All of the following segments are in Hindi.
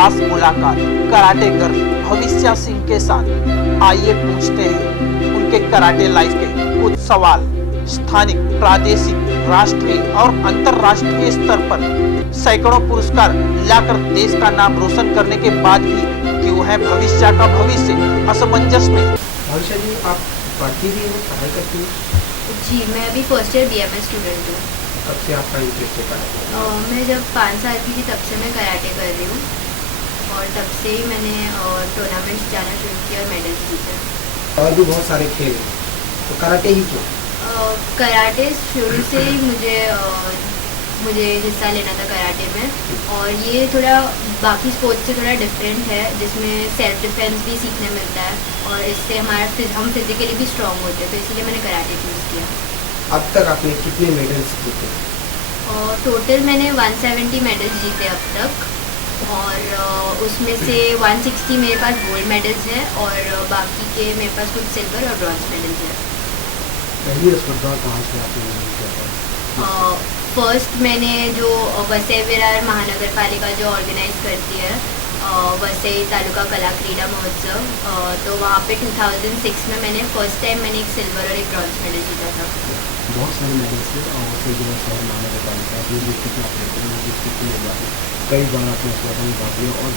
खास मुलाकात कराटे गर्ल भविष्या सिंह के साथ। आइए पूछते हैं उनके कराटे लाइफ के कुछ सवाल। स्थानिक, प्रादेशिक, राष्ट्रीय और अंतर्राष्ट्रीय स्तर पर सैकड़ों पुरस्कार लाकर देश का नाम रोशन करने के बाद भी क्यों है भविष्या का भविष्य असमंजस में। भविष्य जी, आप पढ़ती भी हैं, पढ़ाई करती हैं? जी, मैं अभी फर्स्ट ईयर बीएमएस स्टूडेंट हूँ। कब से आपका इंटरेस्ट है कराटे? मैं जब 5 साल की थी तब से मैं कराटे कर रही हूँ और तब से ही मैंने टूर्नामेंट्स जाना शुरू किया और मेडल्स जीते। और भी बहुत सारे खेल हैं, तो कराटे ही क्यों? कराटे शुरू से ही मुझे हिस्सा लेना था कराटे में, और ये थोड़ा बाकी स्पोर्ट्स से थोड़ा डिफरेंट है, जिसमें सेल्फ डिफेंस भी सीखने मिलता है और इससे हम फिजिकली भी स्ट्रांग होते हैं, तो इसीलिए मैंने कराटे चूज़ किया। अब तक आपने कितने मेडल्स जीते? और टोटल मैंने 170 मेडल्स जीते अब तक, और उसमें से 160 मेरे पास गोल्ड मेडल्स हैं और बाकी के मेरे पास कुछ सिल्वर और ब्रॉन्ज मेडल्स हैं। पहली स्पर्धा कहाँ से आपने किया था? फर्स्ट मैंने जो वसई विरार महानगर पालिका जो ऑर्गेनाइज करती है, वसई तालुका कला क्रीड़ा महोत्सव, तो वहाँ पे 2006 में मैंने फर्स्ट टाइम मैंने एक सिल्वर और एक ब्रॉन्ज मेडल जीता था। बहुत सारे मेडल्स हैं और वसई जिला शहर महानगर पालिका अपनी डिस्ट्रिक्ट में आप लेते हैं, डिस्ट्रिक्ट में जाते हैं, कई बार आपने स्पर्धा में भाग लिया और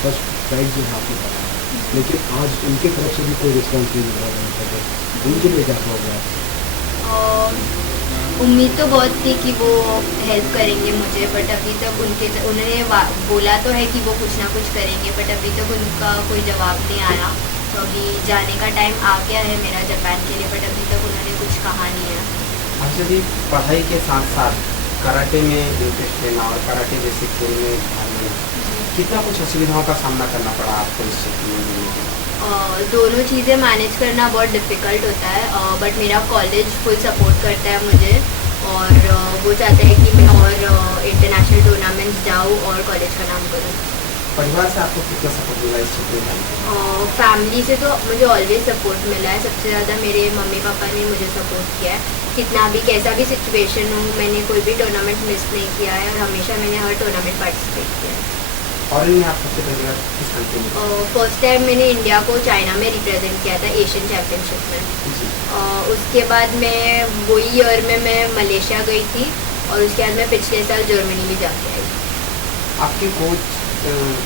फर्स्ट प्राइज जो है आपने पाया, लेकिन आज उनके तरफ से भी कोई रिस्पॉन्स नहीं मिल रहा है, उनके लिए क्या होगा? उम्मीद तो बहुत थी कि वो हेल्प करेंगे मुझे, बट अभी तक उन्होंने बोला तो है कि वो कुछ ना कुछ करेंगे, बट अभी तक उनका कोई जवाब नहीं आया। तो अभी जाने का टाइम आ गया है मेरा जापान के लिए, बट अभी तक उन्होंने कुछ कहा नहीं है। अच्छा जी, पढ़ाई के साथ साथ कराटे में इंटरेस्ट लेना और कराटे जैसे खेल में भाग लेना, कितना कुछ असुविधाओं का सामना करना पड़ा आपको इस क्षेत्र में? दोनों चीज़ें मैनेज करना बहुत डिफ़िकल्ट होता है, बट मेरा कॉलेज फुल सपोर्ट करता है मुझे, और वो चाहता है कि मैं और इंटरनेशनल टूर्नामेंट्स जाऊँ और कॉलेज का नाम करूँ। परिवार से आपको कितना सपोर्ट मिला इस क्षेत्र में? फैमिली से तो मुझे ऑलवेज सपोर्ट मिला है, सबसे ज़्यादा मेरे मम्मी पापा ने मुझे सपोर्ट किया है। कितना भी कैसा भी सिचुएशन हो, मैंने कोई भी टूर्नामेंट मिस नहीं किया है और हमेशा मैंने हर टूर्नामेंट पार्टिसिपेट किया है। और इनमें आप सबसे पहले किस कंट्री में? फर्स्ट टाइम मैंने इंडिया को चाइना में रिप्रेजेंट किया था एशियन चैम्पियनशिप में। उसके बाद मैं वही ईयर में मैं मलेशिया गई थी, और उसके बाद मैं पिछले साल जर्मनी भी जाके आई। आपके कोच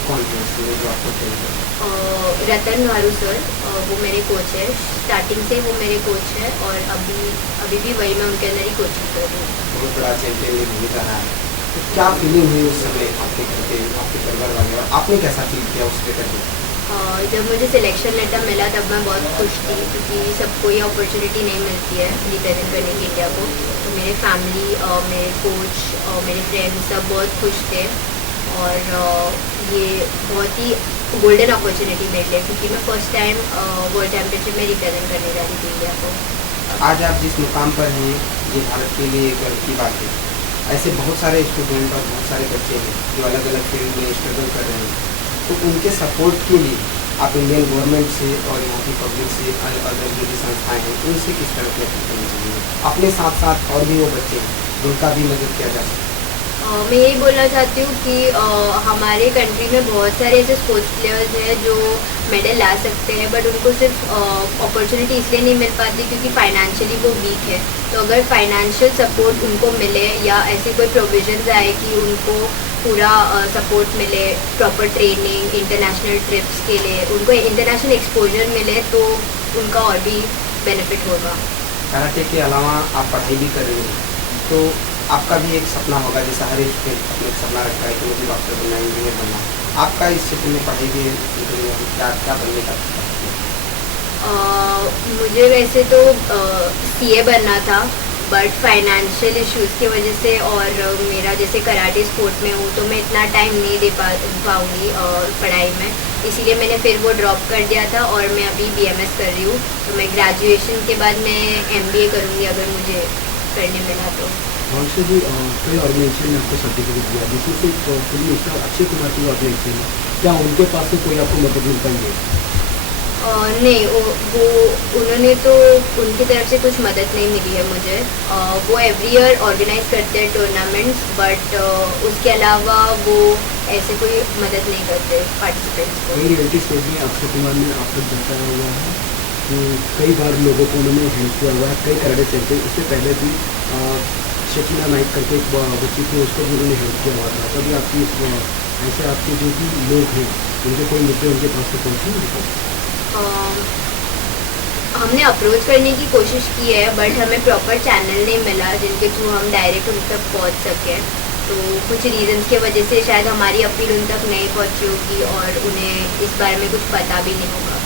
कौन थे जो आपको खेलते? रतन वारू सर, वो मेरे कोच है, स्टार्टिंग से वो मेरे कोच है, और अभी भी वही मैं उनके अंदर ही कोचिंग कर रही हूँ। बहुत बड़ा चैंपियन में भूमिका रहा है, तो क्या फीलिंग हुई उस समय आपके घर पे, आपके परिवार वाले, और आपने कैसा फील किया उसके करके? जब मुझे सिलेक्शन लेटर मिला तब मैं बहुत खुश थी, क्योंकि सबको ये अपॉर्चुनिटी नहीं मिलती है रिप्रेजेंट करने की इंडिया को। तो मेरे फैमिली, मेरे कोच, मेरे फ्रेंड्स सब बहुत खुश थे, और ये बहुत ही गोल्डन अपॉर्चुनिटी मेरे लिए, क्योंकि मैं फर्स्ट टाइम वर्ल्ड चैम्पियनशिप में रिप्रेजेंट करने जा रही थी इंडिया को। आज आप जिस मुकाम पर हैं, ये भारत के लिए गर्व की बात है। ऐसे बहुत सारे स्टूडेंट और बहुत सारे बच्चे हैं जो अलग अलग फील्ड में स्ट्रगल कर रहे हैं, तो उनके सपोर्ट के लिए आप इंडियन गवर्नमेंट से और यहाँ की पब्लिक से, अदर जो भी संस्थाएँ हैं, उनसे किस तरह की अपील करनी चाहिए? अपने साथ साथ और भी वो बच्चे हैं उनका भी मदद किया जा सकता है। मैं यही बोलना चाहती हूँ कि हमारे कंट्री में बहुत सारे ऐसे स्पोर्ट्स प्लेयर्स हैं जो मेडल ला सकते हैं, बट उनको सिर्फ अपॉर्चुनिटी इसलिए नहीं मिल पाती क्योंकि फाइनेंशियली वो वीक है। तो अगर फाइनेंशियल सपोर्ट उनको मिले, या ऐसे कोई प्रोविजंस आए कि उनको पूरा सपोर्ट मिले, प्रॉपर ट्रेनिंग, इंटरनेशनल ट्रिप्स के लिए उनको इंटरनेशनल एक्सपोजर मिले, तो उनका और भी बेनिफिट होगा। कराटे के अलावा आप पढ़ाई भी कर रही हैं, तो आपका भी एक सपना होगा, जैसा हर एक स्टूडेंट अपना एक सपना रखता है कि मुझे डॉक्टर बनना, इंजीनियर बनना। आपका इस क्षेत्र में पढ़ाई भी क्या क्या बनने का? मुझे वैसे तो सीए बनना था, बट फाइनेंशियल इश्यूज़ की वजह से, और मेरा जैसे कराटे स्पोर्ट में हूँ तो मैं इतना टाइम नहीं दे पाऊँगी पढ़ाई में, इसीलिए मैंने फिर वो ड्रॉप कर दिया था, और मैं अभी बीएमएस कर रही हूँ। तो मैं ग्रेजुएशन के बाद मैं एमबीए करूँगी अगर मुझे करने मिला तो। भविष्य जी, कई ऑर्गेनाइजेशन ने आपको सर्टिफिकेट दिया, जिसमें से फिल्म स्टार अक्षय कुमार की ऑर्गेनाइजेशन है, क्या उनके पास से कोई आपको मदद मिल पाएंगे? नहीं, वो उन्होंने तो उनकी तरफ से कुछ मदद नहीं मिली है मुझे। वो एवरी ईयर ऑर्गेनाइज करते हैं टूर्नामेंट्स, बट उसके अलावा वो ऐसे कोई मदद नहीं करते पार्टिसिपेंट्स को। कई रियलिटी शोज में अक्षय कुमार ने आप तक बताया हुआ है कि कई बार लोगों को उन्होंने हेल्प किया हुआ है, कई कराटे चैंपियन। इससे पहले भी शकीला नाइक करके एक बच्ची थी, उसको भी उन्होंने हेल्प किया हुआ था। तभी आपकी ऐसे आपके जो भी लोग हैं उनके कोई मुद्दे उनके पास तो पहुँचे नहीं। हमने अप्रोच करने की कोशिश की है, बट हमें प्रॉपर चैनल नहीं मिला जिनके थ्रू हम डायरेक्ट उन तक पहुँच सकें। तो कुछ रीजंस के वजह से शायद हमारी अपील उन तक नहीं पहुँची होगी और उन्हें इस बारे में कुछ पता भी नहीं होगा।